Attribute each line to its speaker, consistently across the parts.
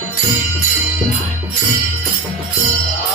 Speaker 1: Thank you.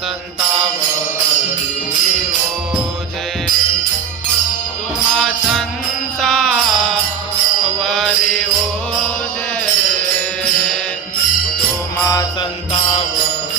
Speaker 1: संतावरी रोजे तुम्हा संता वरी ओजे तुम्हा संतावरी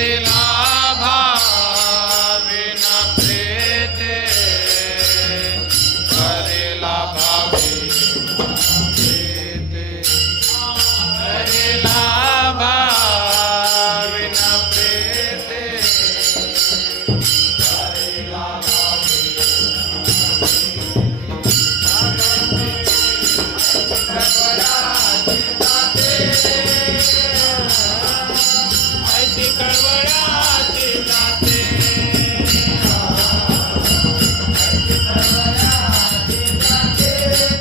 Speaker 1: Sri